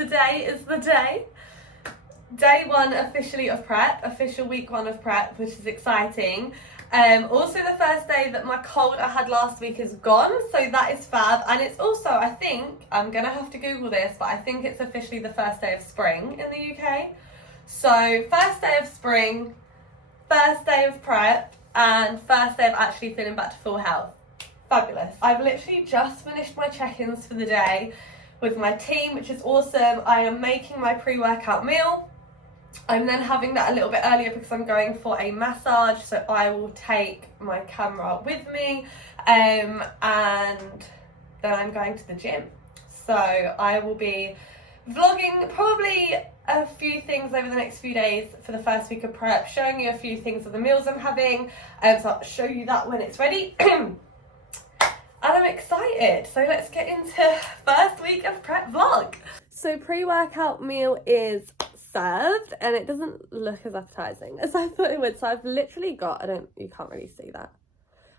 today is the day. Day one officially of prep, official week one of prep, which is exciting. Also the first day that my cold I had last week is gone, so that is fab. And it's also, I think, I'm gonna have to Google this, but I think it's officially the first day of spring in the UK. So first day of spring, first day of prep, and first day of actually feeling back to full health. Fabulous. I've literally just finished my check-ins for the day with my team, which is awesome. I am making my pre-workout meal. I'm then having that a little bit earlier because I'm going for a massage, so I will take my camera with me, and then I'm going to the gym. So I will be vlogging probably a few things over the next few days for the first week of prep, showing you a few things of the meals I'm having, so I'll show you that when it's ready. And I'm excited, so let's get into first week of prep vlog. So pre-workout meal is served and it doesn't look as appetizing as I thought it would. So I've literally got, you can't really see that.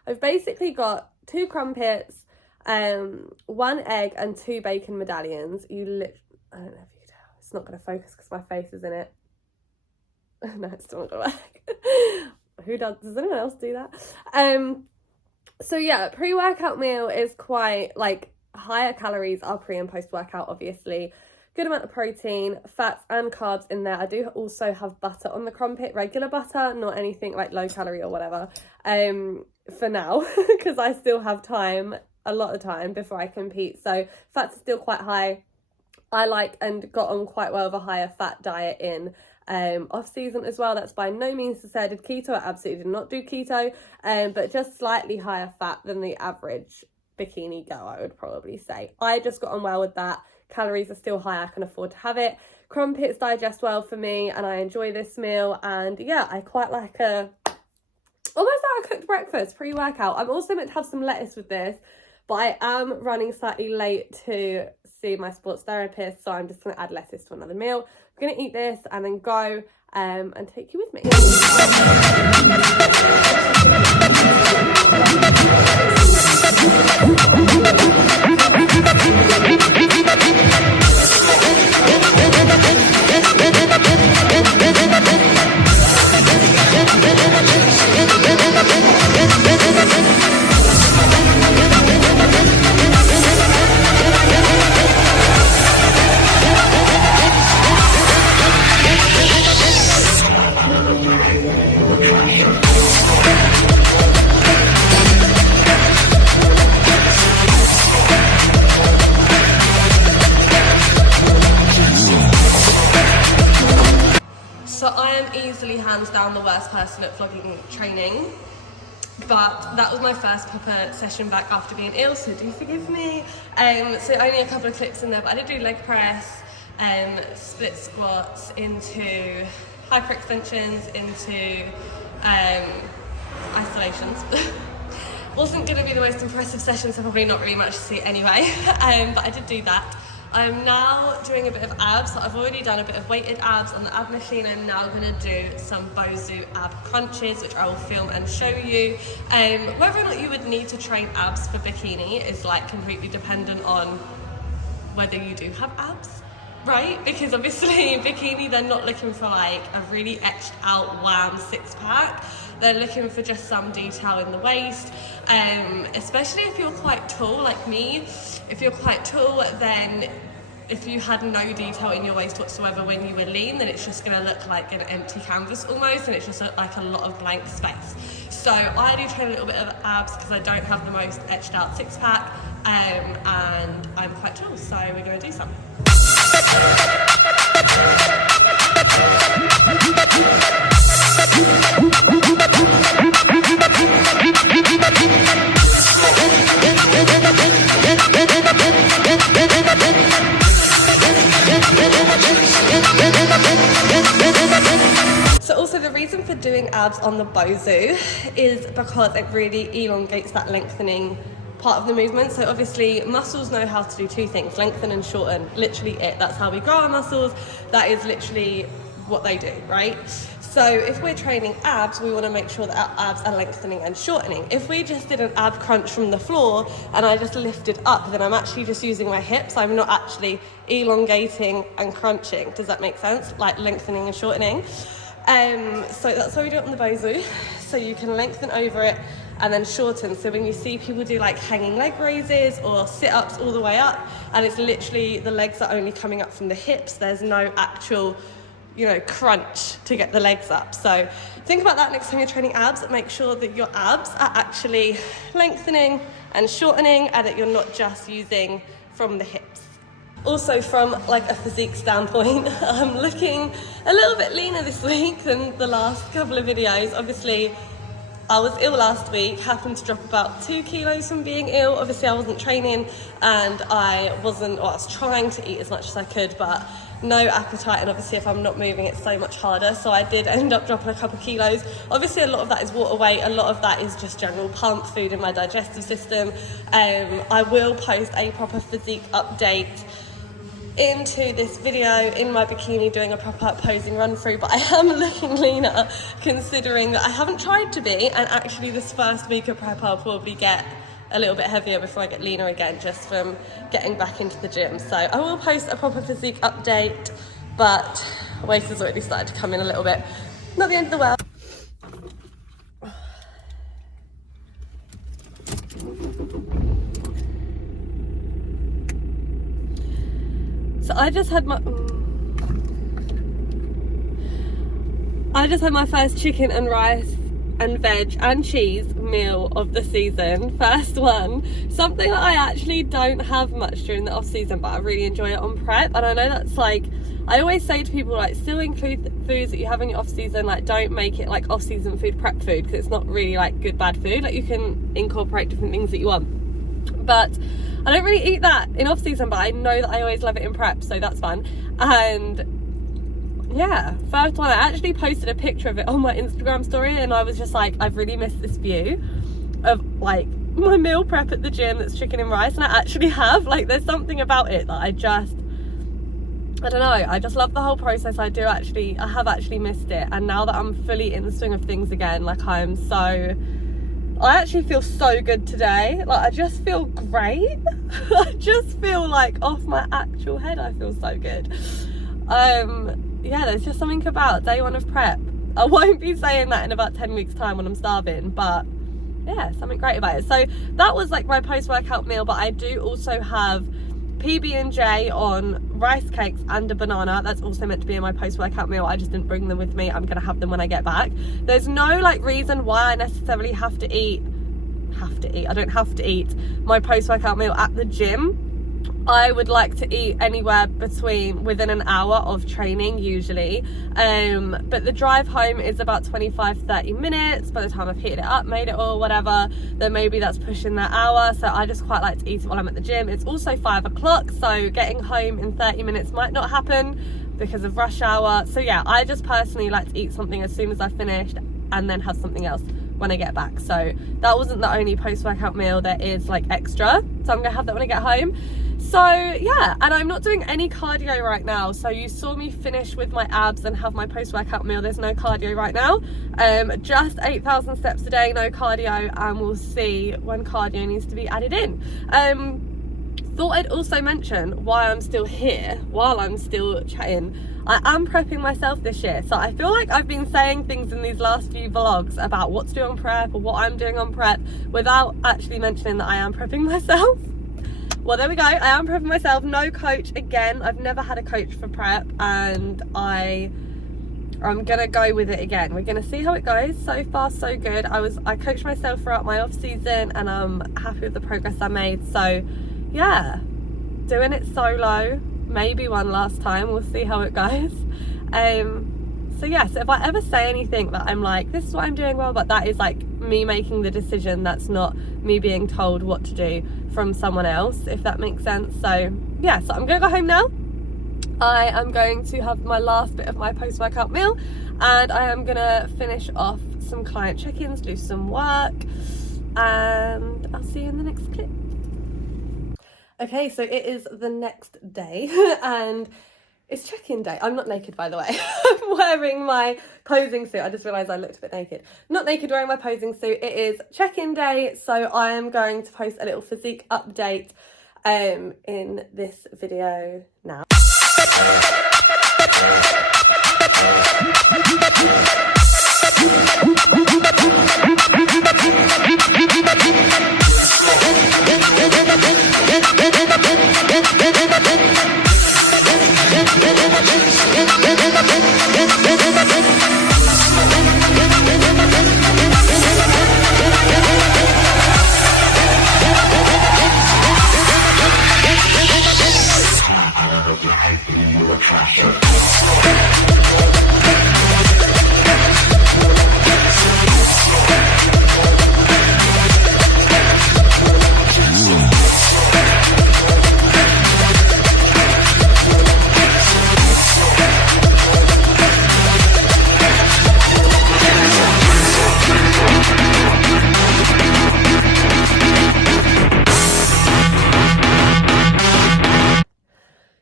I've basically got 2 crumpets, 1 egg and 2 bacon medallions. I don't know if you can tell. It's not going to focus because my face is in it. No, it's still not going to work. Does anyone else do that? So yeah, pre-workout meal is quite like higher calories are pre and post workout, obviously. Good amount of protein, fats and carbs in there. I do also have butter on the crumpet, regular butter, not anything like low calorie or whatever, for now, because I still have time, a lot of time before I compete. So fats are still quite high. I like and got on quite well with a higher fat diet in off season as well. That's by no means to say I did keto. I absolutely did not do keto, but just slightly higher fat than the average bikini girl, I would probably say. I just got on well with that. Calories are still high, I can afford to have it. Crumpets digest well for me and I enjoy this meal, and yeah, I quite like almost like a cooked breakfast pre-workout. I'm also meant to have some lettuce with this, but I am running slightly late to see my sports therapist, so I'm just going to add lettuce to another meal. I'm going to eat this and then go and take you with me. So I am easily hands down the worst person at vlogging training, but that was my first proper session back after being ill, so do forgive me. So only a couple of clips in there, but I did do leg press, split squats into hyper extensions, into isolations. Wasn't going to be the most impressive session, so probably not really much to see anyway, but I did do that. I'm now doing a bit of abs. So I've already done a bit of weighted abs on the ab machine. I'm now going to do some Bozu ab crunches, which I will film and show you. Whether or not you would need to train abs for bikini is like completely dependent on whether you do have abs, right? Because obviously bikini, they're not looking for like a really etched out wham six pack. They're looking for just some detail in the waist, especially if you're quite tall like me. If you're quite tall, then if you had no detail in your waist whatsoever when you were lean, then it's just gonna look like an empty canvas almost, and it's just like a lot of blank space. So I do train a little bit of abs because I don't have the most etched out six pack, and I'm quite tall, so we're gonna do some. So also the reason for doing abs on the Bozu is because it really elongates that lengthening part of the movement. So obviously muscles know how to do two things, lengthen and shorten, literally it. That's how we grow our muscles. That is literally what they do, right? So if we're training abs, we want to make sure that our abs are lengthening and shortening. If we just did an ab crunch from the floor and I just lifted up, then I'm actually just using my hips. I'm not actually elongating and crunching. Does that make sense? Like lengthening and shortening. So that's why we do it on the bozu. So you can lengthen over it and then shorten. So when you see people do like hanging leg raises or sit-ups all the way up, and it's literally the legs are only coming up from the hips, there's no actual, you know, crunch to get the legs up. So think about that next time you're training abs. Make sure that your abs are actually lengthening and shortening, and that you're not just using from the hips. Also, from like a physique standpoint, I'm looking a little bit leaner this week than the last couple of videos. Obviously, I was ill last week, happened to drop about 2 kilos from being ill. Obviously, I wasn't training and I was trying to eat as much as I could, but no appetite, and obviously if I'm not moving it's so much harder, so I did end up dropping a couple of kilos. Obviously a lot of that is water weight, a lot of that is just general pump, food in my digestive system. I will post a proper physique update into this video in my bikini doing a proper posing run through, but I am looking leaner considering that I haven't tried to be, and actually this first week of prep I'll probably get a little bit heavier before I get leaner again, just from getting back into the gym. So I will post a proper physique update, but waist has already started to come in a little bit. Not the end of the world. So I just had my first chicken and rice and veg and cheese meal of the season, first one. Something that I actually don't have much during the off season, but I really enjoy it on prep. And I know that's like, I always say to people, like, still include foods that you have in your off season, like don't make it like off season food prep food, because it's not really like good bad food. Like you can incorporate different things that you want, but I don't really eat that in off season, but I know that I always love it in prep, so that's fun. And yeah, first one, I actually posted a picture of it on my Instagram story, and I was just like, I've really missed this view of like my meal prep at the gym that's chicken and rice, and I actually have, like, there's something about it that I don't know, I just love the whole process. I have actually missed it, and now that I'm fully in the swing of things again, like I actually feel so good today. Like I just feel great. I just feel like off my actual head, I feel so good. Yeah, there's just something about day one of prep. I won't be saying that in about 10 weeks time when I'm starving, but yeah, something great about it. So that was like my post-workout meal, but I do also have PB&J on rice cakes and a banana. That's also meant to be in my post-workout meal. I just didn't bring them with me. I'm gonna have them when I get back. There's no like reason why I necessarily have to eat. I don't have to eat my post-workout meal at the gym. I would like to eat anywhere within an hour of training usually, but the drive home is about 25-30 minutes. By the time I've heated it up, made it all, whatever, then maybe that's pushing that hour. So I just quite like to eat it while I'm at the gym. It's also 5 o'clock, so getting home in 30 minutes might not happen because of rush hour. So yeah, I just personally like to eat something as soon as I've finished and then have something else when I get back. So that wasn't the only post-workout meal, there is like extra, so I'm gonna have that when I get home. So yeah, and I'm not doing any cardio right now. So you saw me finish with my abs and have my post-workout meal. There's no cardio right now. Just 8,000 steps a day, no cardio, and we'll see when cardio needs to be added in. Thought I'd also mention why I'm still here, while I'm still chatting. I am prepping myself this year. So I feel like I've been saying things in these last few vlogs about what to do on prep or what I'm doing on prep without actually mentioning that I am prepping myself. Well, there we go. I am prepping myself. No coach again. I've never had a coach for prep, and I'm gonna go with it again. We're gonna see how it goes. So far, so good. I coached myself throughout my off season, and I'm happy with the progress I made. So yeah, doing it solo. Maybe one last time. We'll see how it goes. So yeah, so if I ever say anything that I'm like, this is what I'm doing well, but that is like me making the decision. That's not me being told what to do from someone else, if that makes sense. So yeah, so I'm gonna go home now. I am going to have my last bit of my post-workout meal, and I am gonna finish off some client check-ins, do some work, and I'll see you in the next clip. Okay, so it is the next day and It's check-in day. I'm not naked, by the way. I'm wearing my posing suit. I just realised I looked a bit naked. Not naked, wearing my posing suit. It is check-in day, so I am going to post a little physique update in this video now.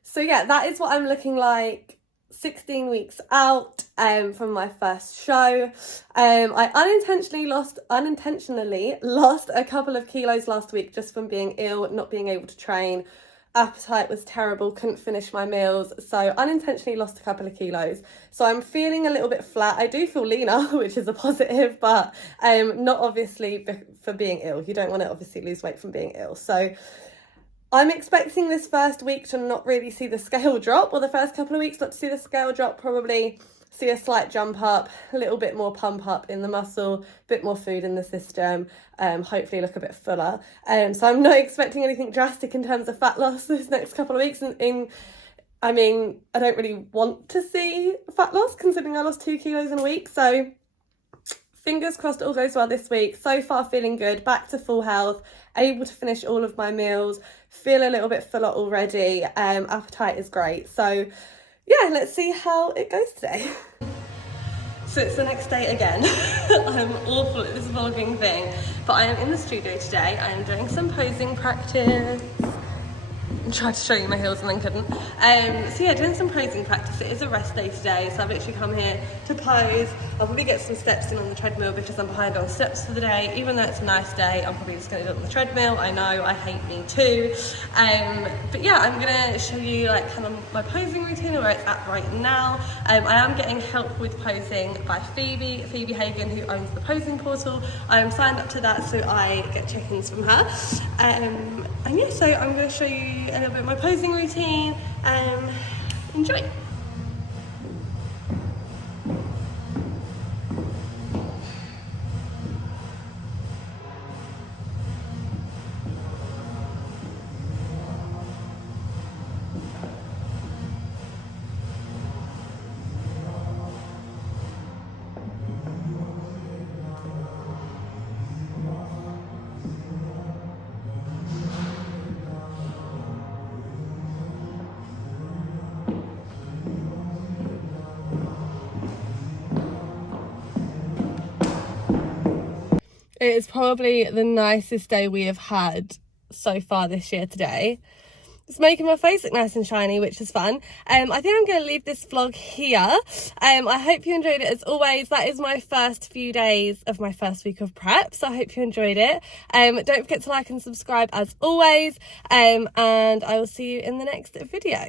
So yeah, that is what I'm looking like 16 weeks out from my first show. I unintentionally lost a couple of kilos last week just from being ill, not being able to train. Appetite was terrible, couldn't finish my meals, so unintentionally lost a couple of kilos. So I'm feeling a little bit flat. I do feel leaner, which is a positive, but not obviously for being ill. You don't want to obviously lose weight from being ill. So I'm expecting this first week to not really see the scale drop, or the first couple of weeks not to see the scale drop, probably see a slight jump up, a little bit more pump up in the muscle, a bit more food in the system, hopefully look a bit fuller. So I'm not expecting anything drastic in terms of fat loss this next couple of weeks. I mean, I don't really want to see fat loss considering I lost 2 kilos in a week. So fingers crossed all goes well this week. So far feeling good, back to full health, able to finish all of my meals, feel a little bit fuller already. Appetite is great. So yeah, let's see how it goes today. So it's the next day again. I'm awful at this vlogging thing, but I am in the studio today. I am doing some posing practice. I tried to show you my heels and then couldn't. So yeah, doing some posing practice. It is a rest day today, so I've literally come here to pose. I'll probably get some steps in on the treadmill because I'm behind on steps for the day. Even though it's a nice day, I'm probably just going to do it on the treadmill. I know, I hate me too. But yeah, I'm going to show you like kind of my posing routine and where it's at right now. I am getting help with posing by Phoebe Hagen, who owns the posing portal. I am signed up to that, so I get check-ins from her. And yeah, so I'm going to show you a little bit of my posing routine. Enjoy. It is probably the nicest day we have had so far this year today. It's making my face look nice and shiny, which is fun. I think I'm going to leave this vlog here. I hope you enjoyed it as always. That is my first few days of my first week of prep, so I hope you enjoyed it. Don't forget to like and subscribe as always, and I will see you in the next video.